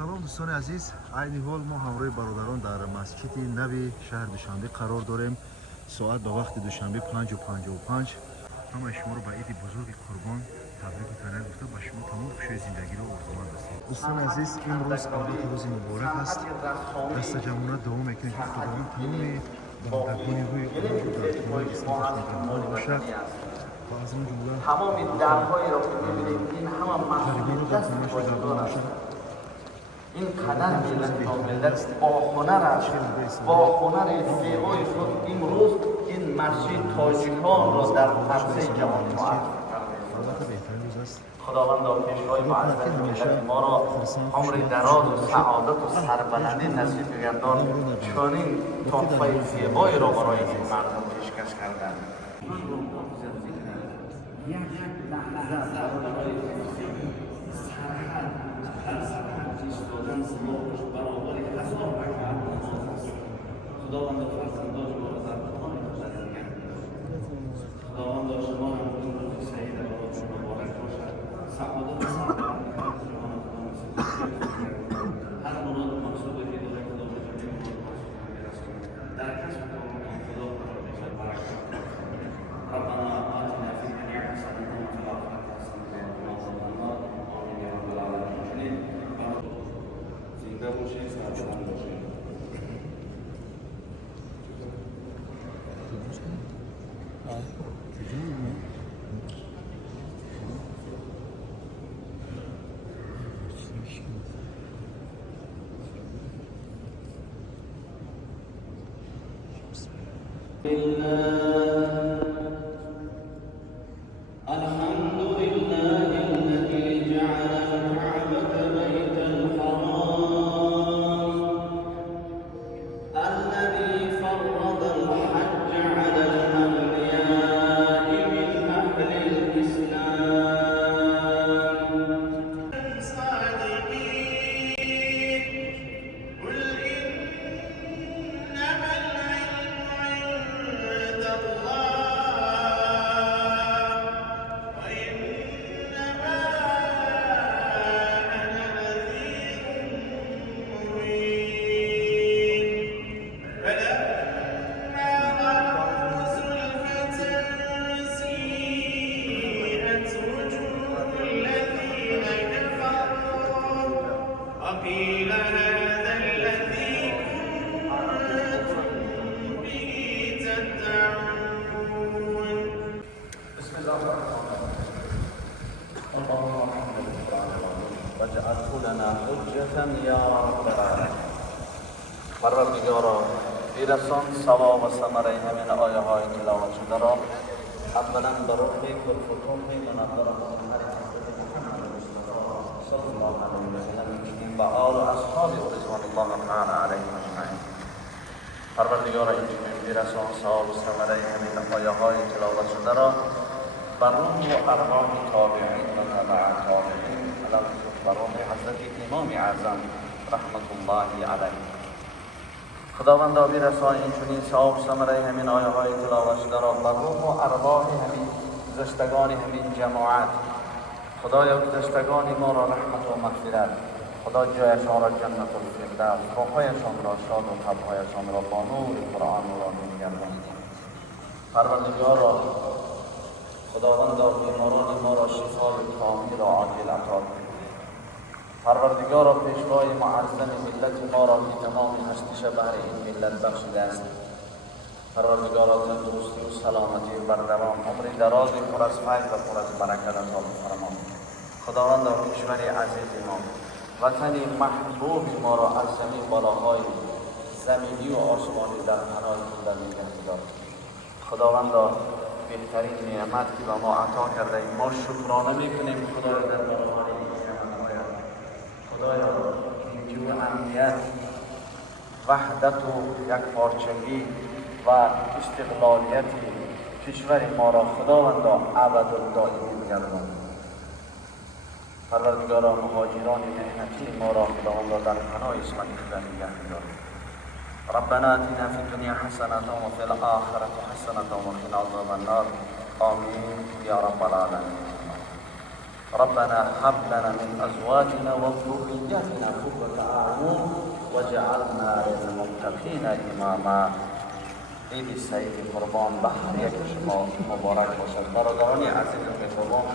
салом дӯстони азиз, айни ҳол мо ҳамроҳи бародарон дар масҷиди нави шаҳри Душанбе қарор дорем. Соат ба вақти Душанбе 5:55. ҳамаи шуморо ба иди бузурги Қурбон табрик мекунем гуфта ба шумо тамом хушои зиндагиро орзуманд ҳастем. дӯстони азиз, имрӯз албатта рӯзи муборак аст. дастаҷамонат давом мекунем ки худованд тамоми бандагони рӯи умро дар тумони қисматаш меҳмон бошад. ва аз он ҷумла тамоми дарҳоеро ки мебинем ин ҳама гарибонро дар хонааш мегардон бошад. این قدر ملت تا ملت با هنر زیبای خود امروز این مسجد تاجیکان را در عرصه جهان معرفی کرده. خداوندا پیشوای معظم ملت ما را عمر دراز و سعادت و سربلندی نصیب گردان، چنین تحفه زیبایی را برای این مردم پیشکش کردند. خداوند فرزندان شما را در بطان مقدر خداوند شما را این روز سعید برای شما مبارک باشد. سعادت و سعادت هر مراد منصوبه که داره خداوند در کسب خدا باشد برکت. ربنا آتنا فی الدنیا حسنة وفی الآخرة حسنة وقنا عذاب النار. آمین یا رب العالمین. زنده باشید، سعادتمند باشید. الحمد لله الذي جعل الكعبة بيتا الحرام الذي فرض الحج على الأغنياء من أهل الإسلام. صادقين قل إنما العلم عند الله وإنما أنا نذير مبين. فلما رأوا زلفة سيئت وجوه الذين كفروا وقيل هذا الذي كنتم به تدعون. بسم الله الرحمن الرحيم. اللهم محمد القرآن العظيم واجعله لنا حجة يا رب العالمين. پروردگارا برسان ثواب و ثمره همین آیه های تلاوت شده را اولا به روح پرفتوح منور محمد صلی الله علیه و سلم میگیم و آل و اصحاب رضوان الله تعالی علیهم اجمعین. پروردگارا اینجوری برسان ثواب و ثمره همین آیه های تلاوت شده را بر روح و ارواح تابعین و تبع تابعین بر روح حضرت امام اعظم رحمت الله علیه. خداوندا برسان اینچنین ثواب ثمره همین آیه های تلاوت شده را بر روح و ارواح همین گذشتگان همین جماعت. خدایا گذشتگان ما را رحمت و مغفرت، خدا جایشان را جنت الفردوس، روحایشان را شاد و قلبهایشان را با نور قرآن نورانی گردان. پروردگارا خداوندا بیماران ما را شفای کامل و عاجل عطا کن. پروردگارا پیشوای معظم ملت ما را که تمام هستش بهر این ملت بخشیده است. پروردگارا تندرستی و سلامتی و بردوام عمر دراز پر از فیض و پر از برکت عطا فرما. خداوندا کشور عزیز ما، وطن محبوب ما را از زمین بالاهای زمینی و آسمانی در پناه خود نگه دار. خداوندا بهترین نعمت که به ما عطا کرده ما شکرانه میکنیم. خدایا در برابر این نعمت خدایا اینجور امنیت، وحدت و یکپارچگی و استقلالیت کشور ما را خداوندا ابدالدائم بگردان. پروردگارا مهاجران محنتی ما را خداوندا در پناه اسمت خود نگه دار. ربنا آتنا في الدنيا حسنة وفي الآخرة حسنة وقنا عذاب النار. آمين يا رب العالمين. ربنا هب لنا من ازواجنا وذرياتنا قرة اعین واجعلنا للمتقین اماما. عید سعید قربان به هر یک شما مبارک باشد. برادران عزیز که قربان